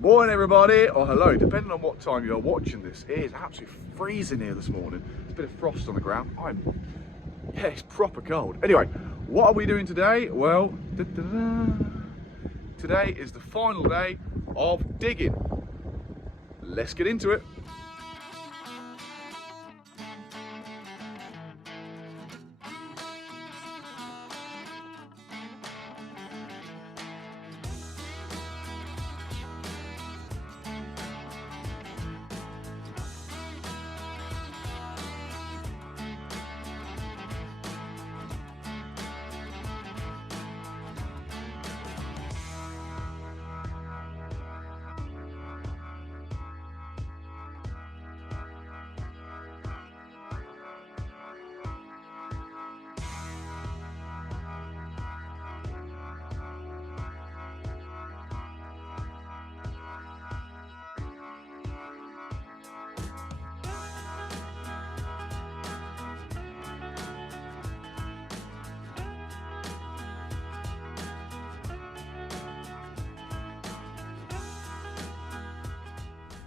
Morning everybody, or hello, depending on what time you're watching this. It is absolutely freezing here this morning. There's a bit of frost on the ground. Yeah, it's proper cold. Anyway, what are we doing today? Well, today is the final day of digging. Let's get into it.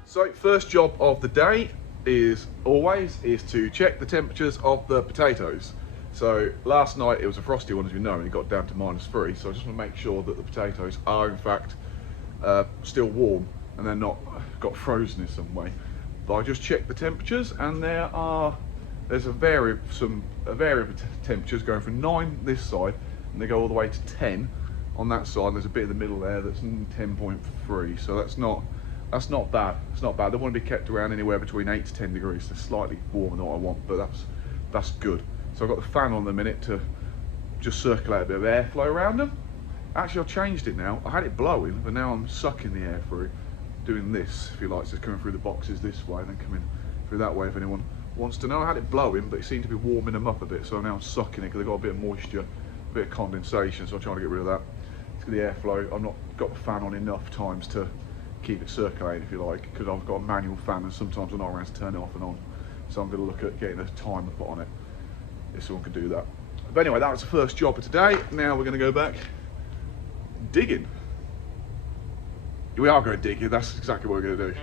So first job of the day is to check the temperatures of the potatoes. So last night it was a frosty one, as you know, and it got down to -3. So I just want to make sure that the potatoes are in fact still warm and they're not got frozen in some way. But I just checked the temperatures, and there's a variety of temperatures going from 9 this side, and they go all the way to 10 on that side. There's a bit in the middle there that's 10.3. So that's not bad. It's not bad. They want to be kept around anywhere between 8 to 10 degrees. They're slightly warmer than what I want, but that's good. So I've got the fan on in a minute to just circulate a bit of airflow around them. Actually, I've changed it now. I had it blowing, but now I'm sucking the air through, doing this, if you like. So it's coming through the boxes this way and then coming through that way if anyone wants to know. I had it blowing, but it seemed to be warming them up a bit, so now I'm sucking it because they've got a bit of moisture, a bit of condensation, so I'm trying to get rid of that. It's the airflow. I've not got the fan on enough times to keep it circulating, if you like, because I've got a manual fan and sometimes I'm not around to turn it off and on. So I'm going to look at getting a timer put on it if someone can do that. But anyway, that was the first job of today. Now we're going to go back digging. We are going digging, that's exactly what we're going to do.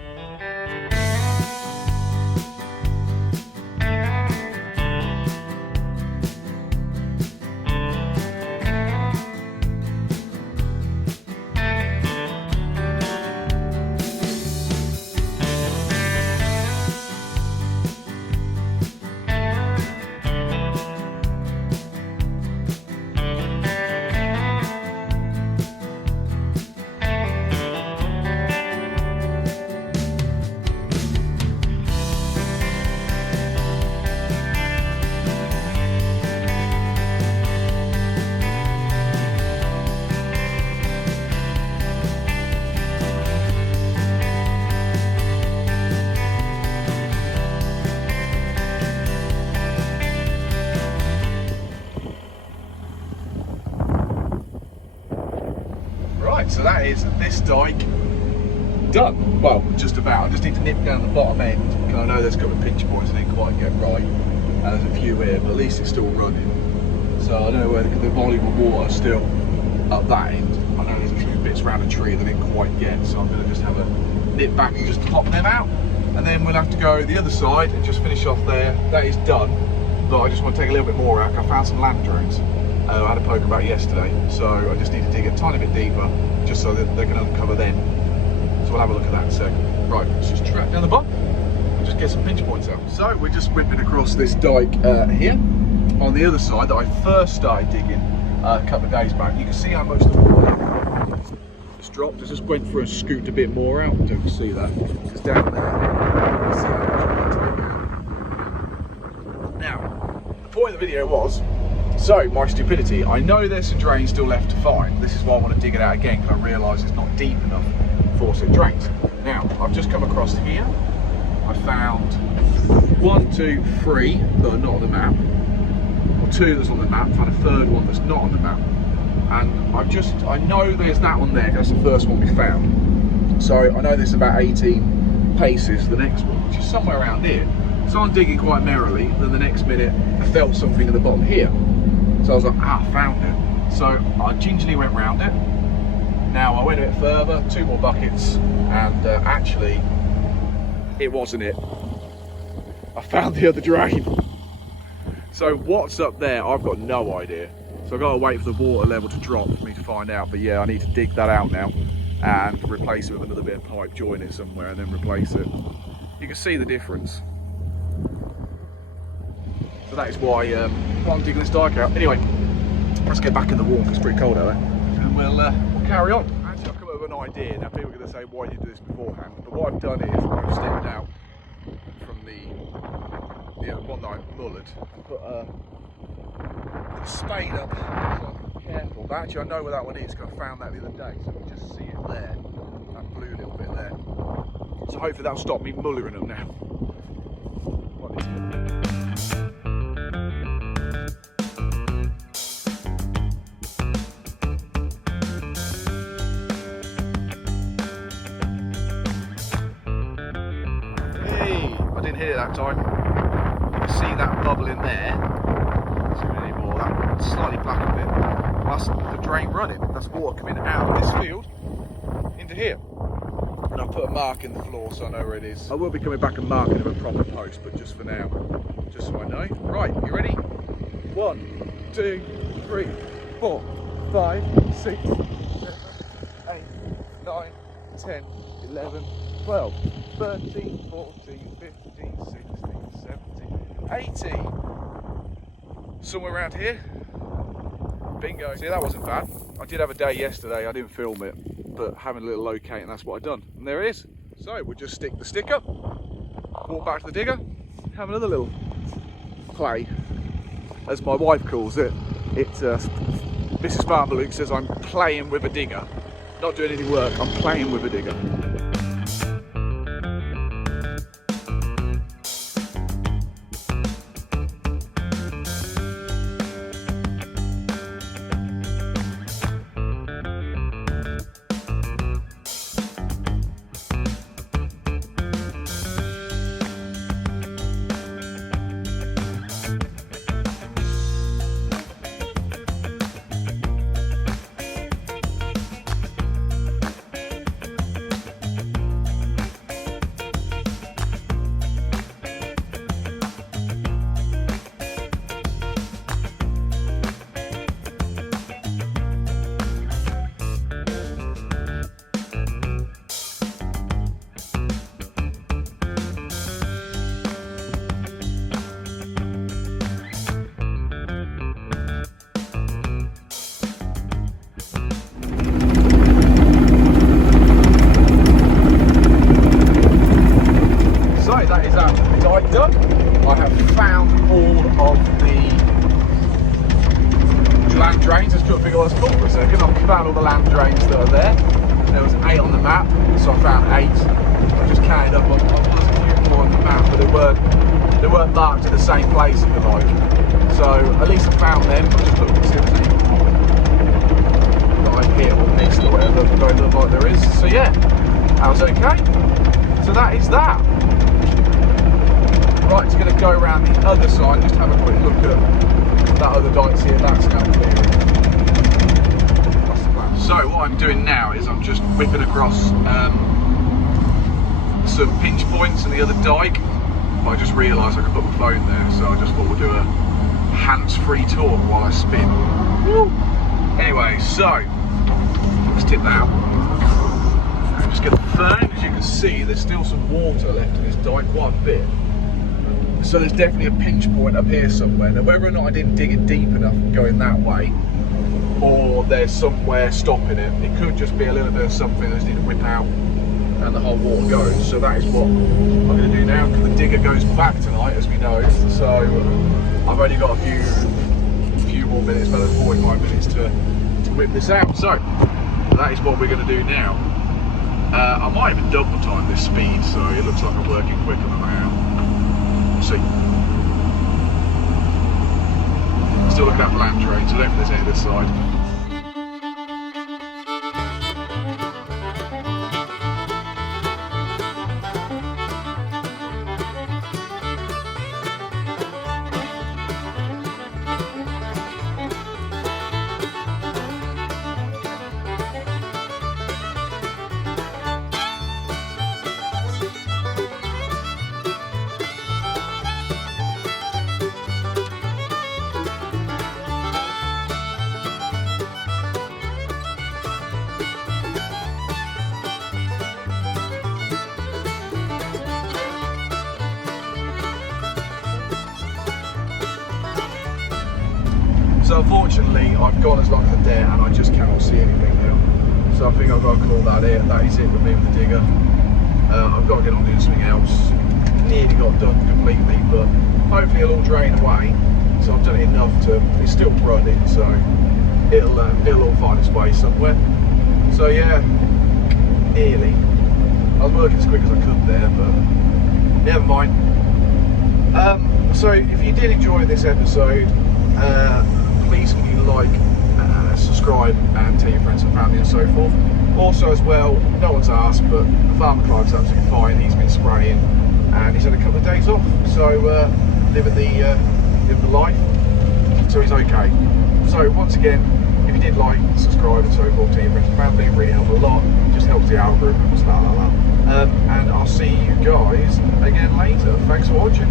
So that is this dike done. Well, just about. I just need to nip down the bottom end because I know there's a couple of pinch points I didn't quite get right. There's a few here, but at least it's still running. So I don't know whether the volume of water is still up that end. I know there's a few bits around a tree that I didn't quite get, so I'm going to just have a nip back and just pop them out. And then we'll have to go the other side and just finish off there. That is done, but I just want to take a little bit more out. I found some land drones. I had a poke about yesterday, so I just need to dig a tiny bit deeper just so that they can uncover them. So we'll have a look at that in a second. Right, let's just track down the bottom and just get some pinch points out. So we're just whipping across this dike here on the other side that I first started digging a couple of days back. You can see how most of the water just dropped. I just went for a scoot a bit more out. Don't you see that? Because down there, you see how much water. Now, the point of the video was, so my stupidity, I know there's some drains still left to find. This is why I want to dig it out again, because I realise it's not deep enough for some drains. Now, I've just come across here. I found 1, 2, 3 that are not on the map, or 2 that's on the map. I found a third one that's not on the map. And I know there's that one there, that's the first one we found. So I know there's about 18 paces to the next one, which is somewhere around here. So I'm digging quite merrily, then the next minute I felt something at the bottom here. So I was like, found it. So I gingerly went round it. Now I went a bit further, 2 more buckets, and actually it wasn't it. I found the other drain. So what's up there, I've got no idea. So I've got to wait for the water level to drop for me to find out. But yeah, I need to dig that out now and replace it with another bit of pipe, join it somewhere and then replace it. You can see the difference. So that is why I'm digging this dike out. Anyway, let's get back in the water, it's pretty cold out there. And we'll carry on. Actually, I've come up with an idea. Now people are going to say, why did you do this beforehand? But what I've done is I've stepped out from the one that I mullered and put a spade up. So I'm careful. But actually, I know where that one is because I found that the other day. So you can just see it there. That blue little bit there. So hopefully that'll stop me mullering them now. Here that time. You can see that bubble in there. Not seeing any more. That slightly blacker bit. That's the drain running. That's water coming out of this field into here. And I've put a mark in the floor so I know where it is. I will be coming back and marking with a proper post, but just for now, just so I know. Right, you ready? 1, 2, 3, 4, 5, 6, 7, 8, 9, 10, 11, 12, 13, 14, 15, 16, 17, 18. Somewhere around here. Bingo. See, that wasn't bad. I did have a day yesterday, I didn't film it, but having a little locate and that's what I've done. And there it is. So we'll just stick the stick up, walk back to the digger, have another little play. As my wife calls it, it's Mrs. Barbaloo says I'm playing with a digger. Not doing any work, I'm playing with a digger. Drains, just couldn't figure what it's called for a second. I found all the land drains that are there. There was 8 on the map, so I found 8. I just counted up on a few more on the map, but they weren't marked in the same place, if you like. So at least I found them. I just looked to see if there's any more that I've hit or missed or whatever. Don't look like there is. So yeah, that was okay. So that is that. Right, it's going to go around the other side. Just have a quick look at that other dike, see if that's now clear. That's the plan. So what I'm doing now is I'm just whipping across some pinch points in the other dike, but I just realised I could put my phone there, so I just thought we'll do a hands-free talk while I spin. Woo. Anyway, so let's tip that out. And just get the phone. As you can see, there's still some water left in this dike, quite a bit. So there's definitely a pinch point up here somewhere. Now whether or not I didn't dig it deep enough going that way, or there's somewhere stopping it, it could just be a little bit of something that just need to whip out and the whole water goes. So that is what I'm going to do now, because the digger goes back tonight, as we know. So I've only got a few more minutes, about 45 minutes to whip this out. So that is what we're going to do now. I might even double time this speed, so it looks like I'm working quicker than I am. See. Still looking at land drain, so I don't think there's any this side. unfortunately, I've gone as long as a dare and I just cannot see anything now. So I think I've got to call that it. That is it with me with the digger. I've got to get on doing something else. Nearly got done completely, but hopefully it'll all drain away. So I've done it enough to, it's still running, so it'll all find its way somewhere. So yeah, nearly. I was working as quick as I could there, but never mind. So if you did enjoy this episode, please can you like, subscribe and tell your friends and family and so forth. Also as well, no one's asked, but Farmer Clive's absolutely fine. He's been spraying and he's had a couple of days off, so living the life, so he's okay. So once again, if you did like, subscribe and so forth to your friends and family, it really helps a lot. It just helps the algorithm and stuff like that. And I'll see you guys again later. Thanks for watching.